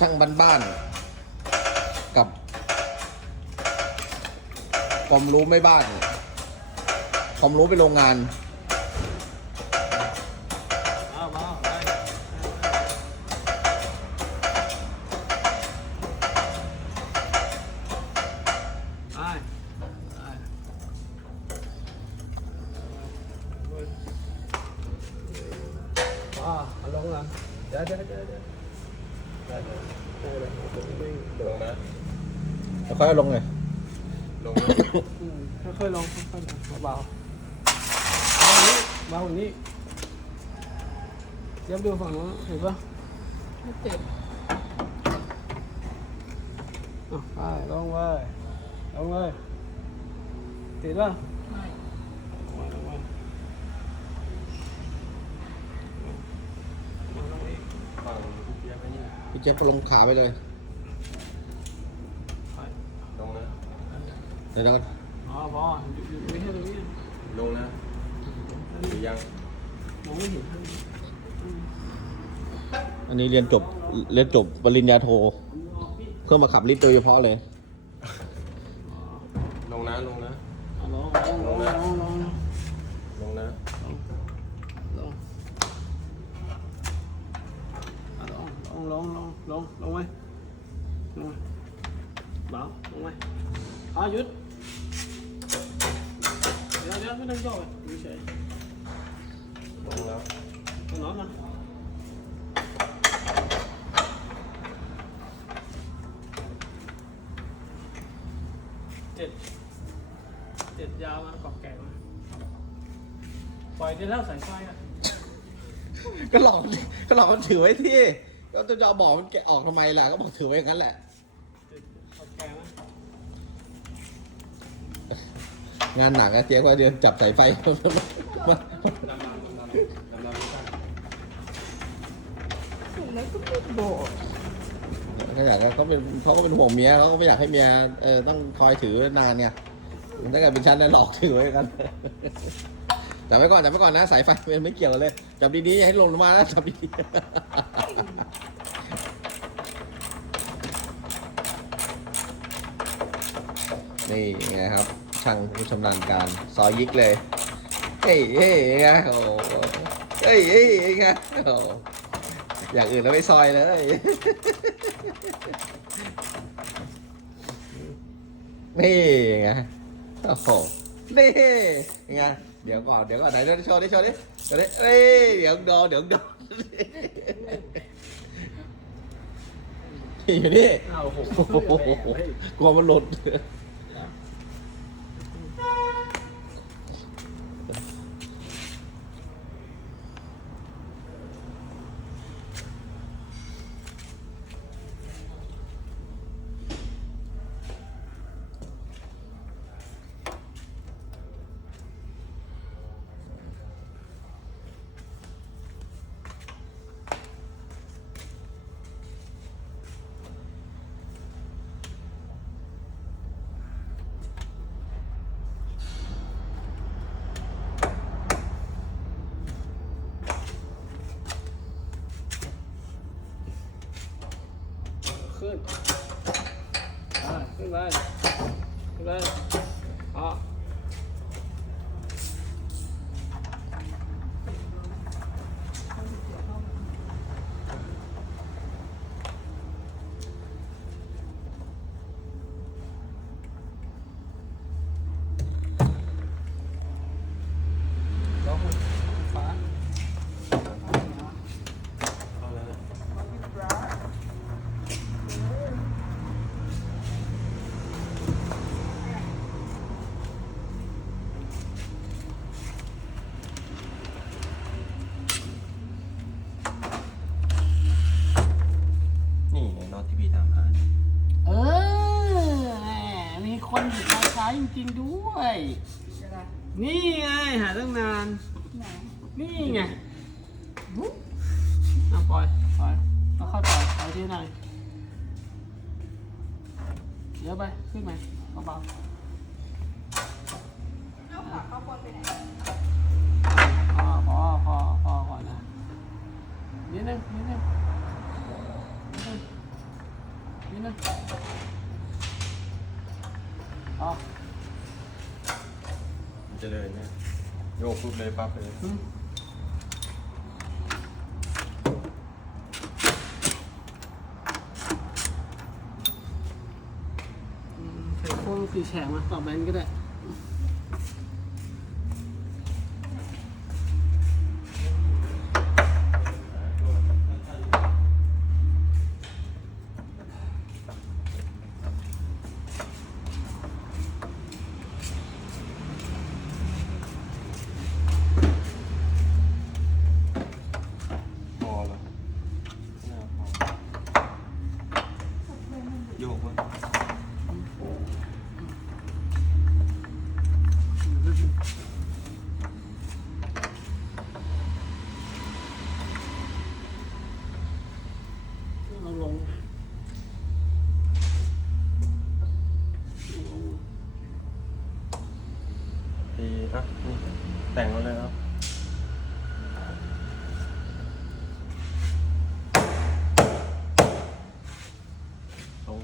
ช่างบ้านๆ กับความรู้ไม่บ้าน ความรู้ไปโรงงานเอาเบาไป ค่อยเอาลงเลยลงนะอืมค่อยๆลงค่อยๆลงเบาๆเบาอย่างนี้เบาอย่างนี้ย้ำดูฝั่งนู้นเห็นปะไม่ติดอะไปลงเลยลงเลยติดป่ะไม่ลงมาลงมามาลงอีกฝั่งพี่เจี๊ยบไปนี่ พี่เจ๊ยบลงขาไปเลย ไป ลงนะ เดี๋ยวก่อนอ๋อพออยู่ไม่ใช่ตรงนี้ลงนะหรือยังมองไม่เห็นอันนี้เรียนจบเรียนจบปริญญาโทเพื่อมาขับลิฟต์โดยเฉพาะเลย ลงนะลงนะเอาลงลงลงลงลงลงนะลงลงลงลงลงลงลงไหมลงเบาลงไหมอาหยุด ไม่ต้องยกอ่อยู่เฉยลงแล้วต้องนอนมาเจ็ดเจ็ดยาวมากอกแก่มาปล่อยได้แล้วสายไฟอะก็หลอกก็หลอกมันถือไว้ที่ก็จะเอบอกมันแกะออกทำไมล่ะก็บอกถือไว้อย่างนั้นแหละ เจ็ดกอกแก่มาง งานหนักนะเจ๊ก็เดินจับสายไฟมาดำดำดำดำดำดำกันถูกแล้วก็ไม่บอกก็อยากเขาเป็นเขาก็เป็นห่วงเมียเขาก็ไม่อยากให้เมียเออต้องคอยถือนานเนี่ยถ้าเกิดเป็นฉันได้หลอกถือไว้กันจับไว้ก่อนจับไว้ก่อนนะสายไฟมันไม่เกี่ยวกันเลย จับดีๆอย่าให้ลงมานะจับดีๆนี่ไงครับ ช่างผู้ชำนาญการซอยยิกเลย เฮ้ยเฮ้ยไงโอ้โหเฮ้ยเฮ้ยไงโอ้โหอย่างอื่นเราไม่ซอยเลยนี่ไงโอ้โหนี่ไงเดี๋ยวก่อนเดี๋ยวก่อนไหนเดี๋ยวโชว์ดิโชว์ดิโชว์ดิเอ้ยเดี๋ยวโดนเดี๋ยวโดนอยู่นี่อ้าวโอ้โหโอ้โหกลัวมันหลุด ขึ้นอ่าขึ้นไปขึ้นไป จริงด้วย นี่ไงหาตั้งนาน นี่ไงเอาปล่อยปล่อยเอาเข้าต่อปที่ไหนเดี๋ยวไป ขึ้นไหมเบาๆเอาพอพอพอพอก่อนนะนิดนึงนิดนึงนิดนึงอ๋อ จะเลยนะโยกปุ๊บเลยปั๊บเลยใส่โค้งสีแฉกมาต่อแบนก็ได้ พอแล้วน่าพอโยกวะ เราลงลง ดีอะนี่แต่งมาเลยครับตรง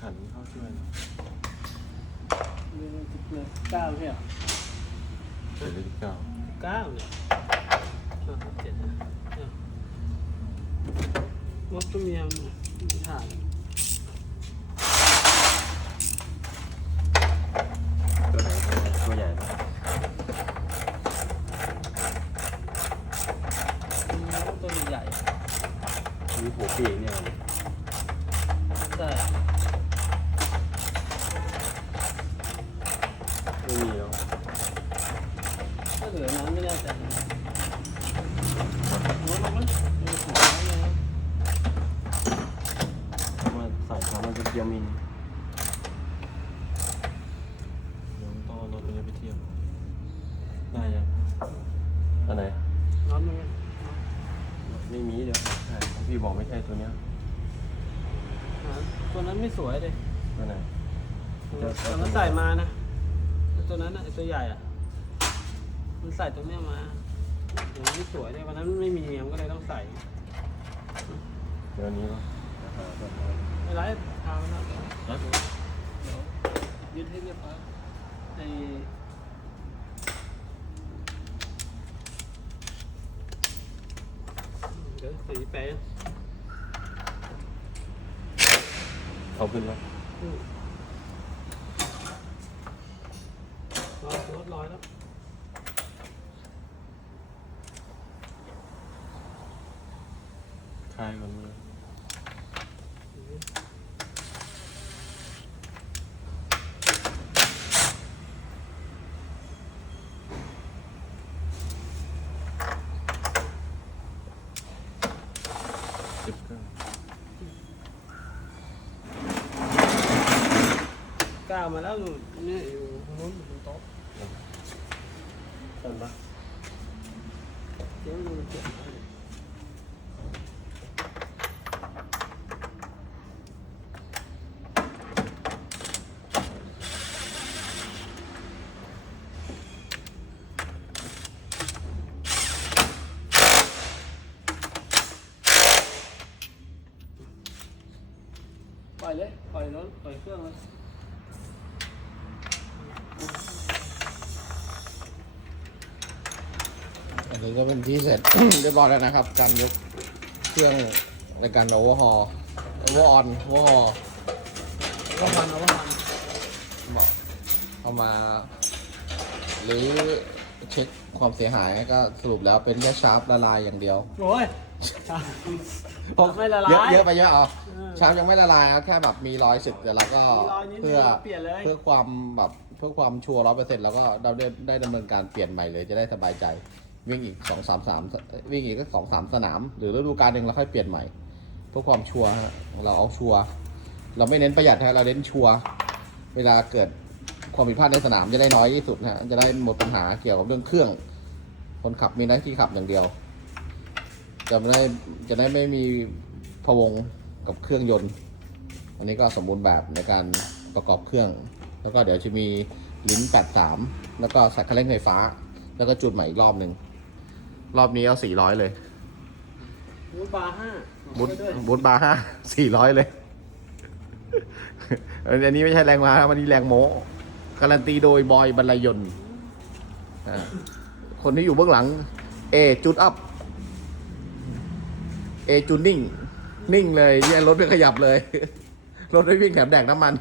หันเข้าช่วยหน่อย เรือสิบเรือเก้าใช่เหรอ เจ็ดหรือเก้าเก้าเนี่ยอ่าเจ็ดนะเนี่ยรถตัวเมียมันมีถ่านตัวไหนตัวใหญ่ปะตัวใหญ่มีหัวปีกเนี่ยใช่ไม่มีแล้ว ถ้าเหลือนั้นไม่ แน่ใจรถมันมีหัวเนี่ยนะมาใส่ขามันจะเทียมมินเดี๋ยวต้องเอารถไปไปเทียมได้ยังอันไหนรถมันไม่มีเดี๋ยวใช่พี่บอกไม่ใช่ตัวเนี้ยหาตัวนั้นไม่สวยเลยตัวไหนตัวนั้นใส่มานะ ตัวนั้นน่ะไอ้ตัวใหญ่อะ มันใส่ตรงเนี้ยมาอย่างนี้ไม่สวยเลยวันนั้นไม่มีมันก็เลยต้องใส่เดี๋ยวนี้ก็ราคาแบบไม่ไรทางนะนะเดี๋ยวยึดให้เรียบร้อยไอ้เดี๋ยวสีแปะเอาขึ้นแล้วอืมรอยรถลอยแล้ว คลายก่อนเลยสิบเก้า ก้าวมาแล้วนู่นเนี่ยอยู่ตรงนู้นบนโต๊ะ สั้นปะ เดี๋ยวดูเจ็บนะ ปล่อยเลย ปล่อยรถปล่อยเครื่องเลยอันนี้ก็เป็นที่เสร็จ เรียบร้อยแล้วนะครับ การยกเครื่องในการโอเวอร์ฮอลโอเวอร์ออนโอเวอร์ฮอลก็มันเอาว่ามันบอกเอามาหรือ เช็คความเสียหายก็สรุปแล้วเป็นแค่ชาร์ปละลายอย่างเดียวโอ้ยไม่ละลายเยอะเยอะไปเยอะเหรอเออชาร์ปยังไม่ละลายนะแค่แบบมีรอยสึกแต่เราก็มีรอยนิดนึงเพื่อเปลี่ยนเลยเพื่อความแบบเพื่อความชัวร์ร้อยเปอร์เซ็นต์แล้วก็เราได้ได้ดำเนินการเปลี่ยนใหม่เลยจะได้สบายใจวิ่งอีกสองสามสามวิ่งอีกก็สองสามสนาม หรือฤดูกาลหนึ่งเราค่อยเปลี่ยนใหม่เพื่อความชัวร์ฮะเราเอาชัวร์เราไม่เน้นประหยัดฮะเราเน้นชัวร์เวลาเกิด ความผิดพลาดในสนามจะได้น้อยที่สุดฮะจะได้หมดปัญหาเกี่ยวกับเรื่องเครื่อง คนขับมีหน้าที่ขับอย่างเดียว จะไม่ได้จะได้ไม่มีพะวงกับเครื่องยนต์ อันนี้ก็สมบูรณ์แบบในการประกอบเครื่อง แล้วก็เดี๋ยวจะมีลิ้น 83 แล้วก็สักคันเร่งไฟฟ้า แล้วก็จุดใหม่อีกรอบหนึ่ง รอบนี้เอา 400 เลยบูทบาร์ห้าบูทด้วยบูทบาร์ห้าสี่ร้อยเลย อันนี้ไม่ใช่แรงม้าครับอันนี้แรงโม้ การันตีโดยบอยบรรยนคนที่อยู่เบื้องหลัง เอจุดอัพ เอจุดนิ่ง นิ่งเลยแย่รถไม่ขยับเลย รถไม่วิ่งแถมแดกน้ำมัน